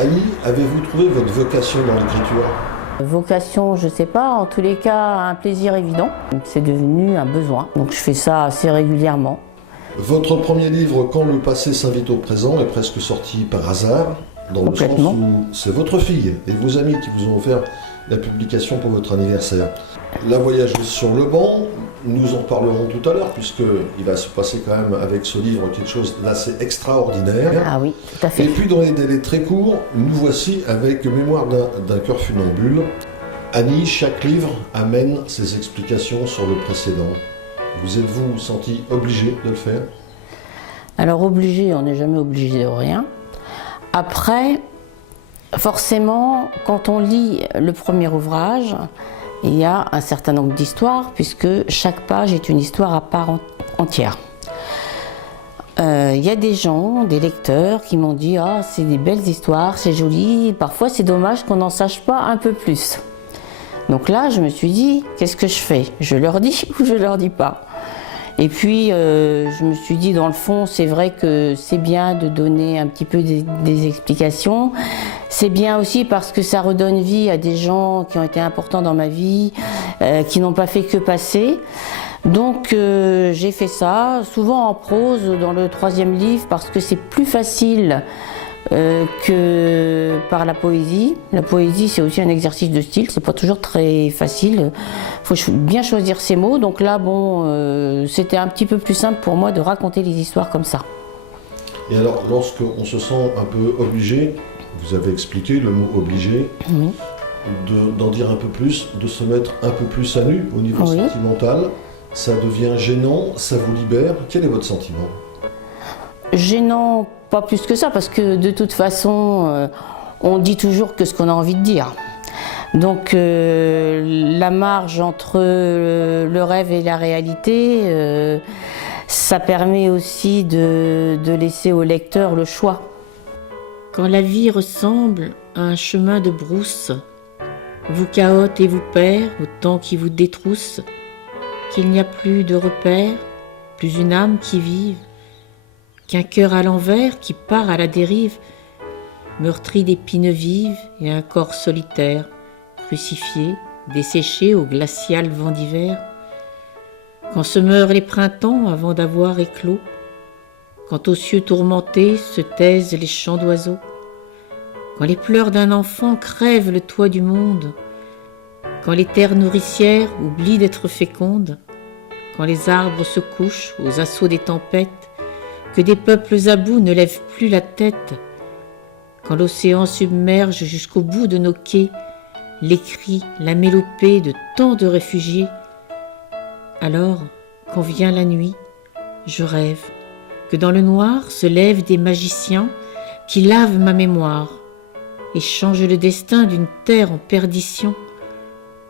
Annie, avez-vous trouvé votre vocation dans l'écriture? Vocation, je sais pas, en tous les cas, un plaisir évident. C'est devenu un besoin, donc je fais ça assez régulièrement. Votre premier livre, Quand le passé s'invite au présent, est presque sorti par hasard, dans le sens où c'est votre fille et vos amis qui vous ont offert la publication pour votre anniversaire. La voyageuse sur le banc, nous en parlerons tout à l'heure, puisqu'il va se passer quand même avec ce livre quelque chose d'assez extraordinaire. Ah oui, tout à fait. Et puis dans les délais très courts, nous voici avec Mémoire d'un cœur funambule. Annie, chaque livre amène ses explications sur le précédent. Vous êtes-vous senti obligé de le faire? Alors obligé, on n'est jamais obligé de rien. Après, forcément, quand on lit le premier ouvrage, il y a un certain nombre d'histoires, puisque chaque page est une histoire à part entière. Il y a des gens, des lecteurs, qui m'ont dit « Ah, c'est des belles histoires, c'est joli, parfois c'est dommage qu'on n'en sache pas un peu plus ». Donc là, je me suis dit « Qu'est-ce que je fais? Je leur dis ou je leur dis pas ?» Et puis, je me suis dit, dans le fond, c'est vrai que c'est bien de donner un petit peu des explications. C'est bien aussi parce que ça redonne vie à des gens qui ont été importants dans ma vie, qui n'ont pas fait que passer. Donc, j'ai fait ça, souvent en prose, dans le troisième livre, parce que c'est plus facile que par la poésie. La poésie, c'est aussi un exercice de style, c'est pas toujours très facile. Faut bien choisir ses mots. Donc là, bon, c'était un petit peu plus simple pour moi de raconter les histoires comme ça. Et alors, lorsqu'on se sent un peu obligé, vous avez expliqué le mot obligé, d'en dire un peu plus, de se mettre un peu plus à nu au niveau sentimental, ça devient gênant, ça vous libère. Quel est votre sentiment? Gênant, pas plus que ça, parce que de toute façon, on dit toujours que ce qu'on a envie de dire. Donc la marge entre le rêve et la réalité, ça permet aussi de laisser au lecteur le choix. Quand la vie ressemble à un chemin de brousse, vous cahote et vous perd au temps qui vous détrousse, qu'il n'y a plus de repères, plus une âme qui vive, qu'un cœur à l'envers qui part à la dérive, meurtri d'épines vives et un corps solitaire, crucifié, desséché au glacial vent d'hiver. Quand se meurent les printemps avant d'avoir éclos, quand aux cieux tourmentés se taisent les chants d'oiseaux, quand les pleurs d'un enfant crèvent le toit du monde, quand les terres nourricières oublient d'être fécondes, quand les arbres se couchent aux assauts des tempêtes, que des peuples à bout ne lèvent plus la tête, quand l'océan submerge jusqu'au bout de nos quais les cris, la mélopée de tant de réfugiés, alors, quand vient la nuit, je rêve que dans le noir se lèvent des magiciens qui lavent ma mémoire et changent le destin d'une terre en perdition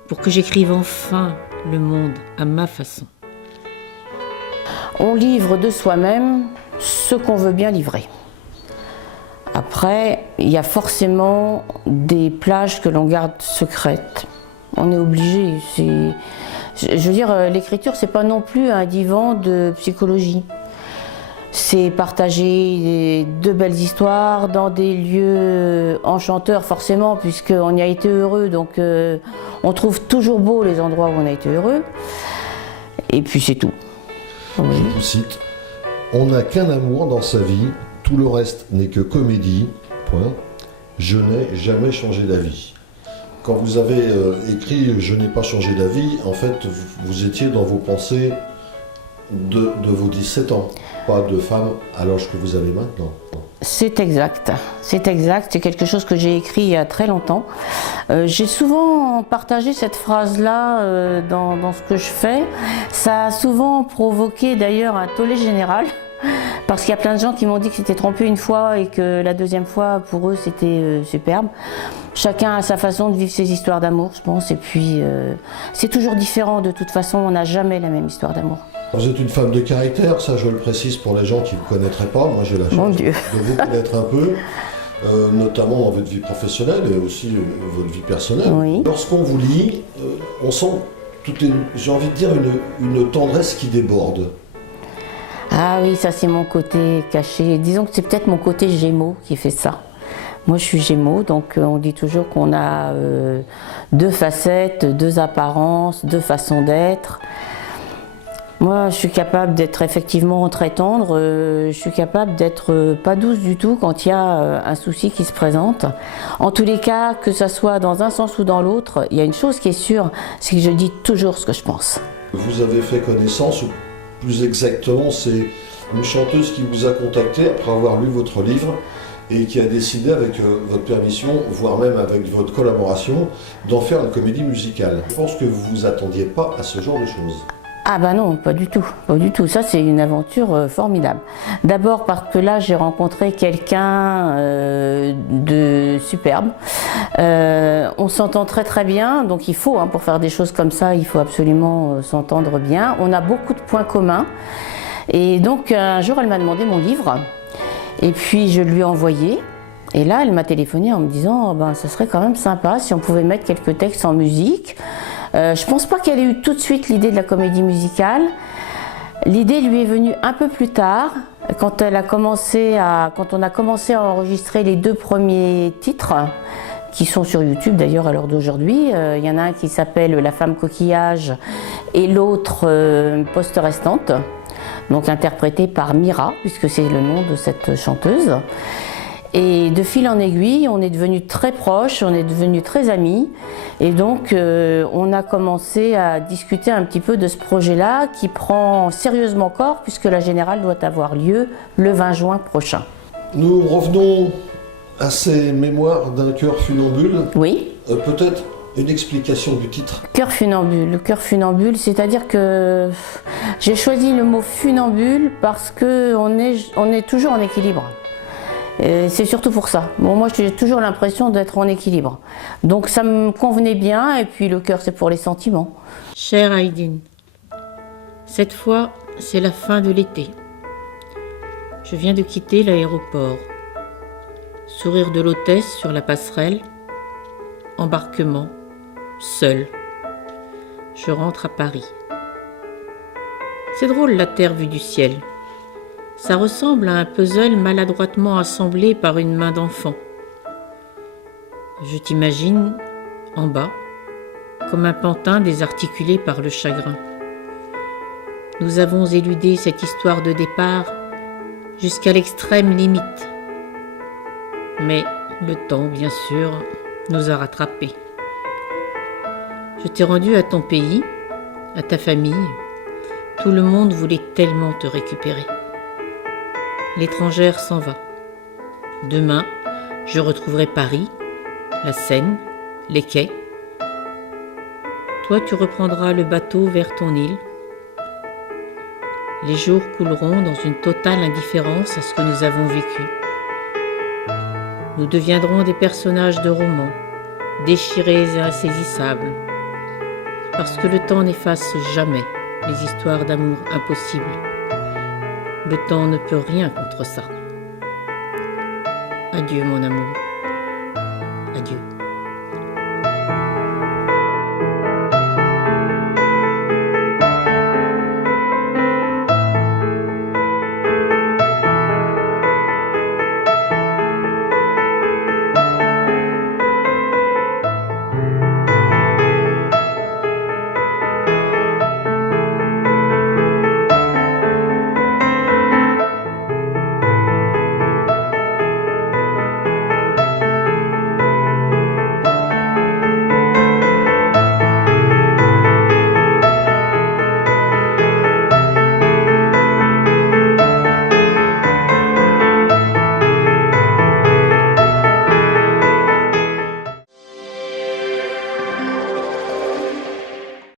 pour que j'écrive enfin le monde à ma façon. On livre de soi-même ce qu'on veut bien livrer. Après, il y a forcément des plages que l'on garde secrètes. On est obligé. Je veux dire, l'écriture, c'est pas non plus un divan de psychologie. C'est partager de belles histoires dans des lieux enchanteurs, forcément, puisqu'on y a été heureux. Donc, on trouve toujours beau les endroits où on a été heureux. Et puis, c'est tout. Oui. Je vous cite. On n'a qu'un amour dans sa vie, tout le reste n'est que comédie, point. Je n'ai jamais changé d'avis. Quand vous avez écrit « Je n'ai pas changé d'avis », en fait, vous étiez dans vos pensées de vos 17 ans, pas de femme à l'âge que vous avez maintenant. C'est exact, c'est quelque chose que j'ai écrit il y a très longtemps. J'ai souvent partagé cette phrase-là dans ce que je fais. Ça a souvent provoqué d'ailleurs un tollé général, parce qu'il y a plein de gens qui m'ont dit que c'était trompé une fois et que la deuxième fois, pour eux, c'était superbe. Chacun a sa façon de vivre ses histoires d'amour, je pense, et puis c'est toujours différent de toute façon, on n'a jamais la même histoire d'amour. Vous êtes une femme de caractère, ça je le précise pour les gens qui ne vous connaîtraient pas. Moi j'ai la chance de vous connaître un peu, notamment dans votre vie professionnelle et aussi votre vie personnelle. Oui. Lorsqu'on vous lit, on sent, j'ai envie de dire, une tendresse qui déborde. Ah oui, ça c'est mon côté caché. Disons que c'est peut-être mon côté Gémeaux qui fait ça. Moi, je suis Gémeaux, donc on dit toujours qu'on a deux facettes, deux apparences, deux façons d'être. Moi, je suis capable d'être effectivement très tendre, je suis capable d'être pas douce du tout quand il y a un souci qui se présente. En tous les cas, que ça soit dans un sens ou dans l'autre, il y a une chose qui est sûre, c'est que je dis toujours ce que je pense. Vous avez fait connaissance, ou plus exactement, c'est une chanteuse qui vous a contacté après avoir lu votre livre et qui a décidé, avec votre permission, voire même avec votre collaboration, d'en faire une comédie musicale. Je pense que vous ne vous attendiez pas à ce genre de choses. Ah bah non, pas du tout, pas du tout. Ça, c'est une aventure formidable. D'abord parce que là, j'ai rencontré quelqu'un de superbe. On s'entend très très bien, donc il faut, pour faire des choses comme ça, il faut absolument s'entendre bien. On a beaucoup de points communs. Et donc, un jour, elle m'a demandé mon livre. Et puis, je lui ai envoyé. Et là, elle m'a téléphoné en me disant ça serait quand même sympa si on pouvait mettre quelques textes en musique. Je pense pas qu'elle ait eu tout de suite l'idée de la comédie musicale. L'idée lui est venue un peu plus tard, quand on a commencé à enregistrer les 2 premiers titres, qui sont sur YouTube d'ailleurs à l'heure d'aujourd'hui. Il y en a un qui s'appelle La femme coquillage et l'autre Poste restante, donc interprété par Mira, puisque c'est le nom de cette chanteuse. Et de fil en aiguille, on est devenus très proches, on est devenus très amis. Et donc, on a commencé à discuter un petit peu de ce projet-là qui prend sérieusement corps puisque la Générale doit avoir lieu le 20 juin prochain. Nous revenons à ces mémoires d'un cœur funambule. Oui. Peut-être une explication du titre. Cœur funambule, c'est-à-dire que j'ai choisi le mot funambule parce qu'on est toujours en équilibre. C'est surtout pour ça. Bon, moi, j'ai toujours l'impression d'être en équilibre. Donc, ça me convenait bien. Et puis, le cœur, c'est pour les sentiments. Chère Aydin, cette fois, c'est la fin de l'été. Je viens de quitter l'aéroport. Sourire de l'hôtesse sur la passerelle. Embarquement, seul. Je rentre à Paris. C'est drôle, la terre vue du ciel. Ça ressemble à un puzzle maladroitement assemblé par une main d'enfant. Je t'imagine en bas, comme un pantin désarticulé par le chagrin. Nous avons éludé cette histoire de départ jusqu'à l'extrême limite. Mais le temps, bien sûr, nous a rattrapés. Je t'ai rendu à ton pays, à ta famille. Tout le monde voulait tellement te récupérer. L'étrangère s'en va. Demain, je retrouverai Paris, la Seine, les quais. Toi, tu reprendras le bateau vers ton île. Les jours couleront dans une totale indifférence à ce que nous avons vécu. Nous deviendrons des personnages de romans, déchirés et insaisissables, parce que le temps n'efface jamais les histoires d'amour impossibles. Le temps ne peut rien contre ça. Adieu mon amour. Adieu.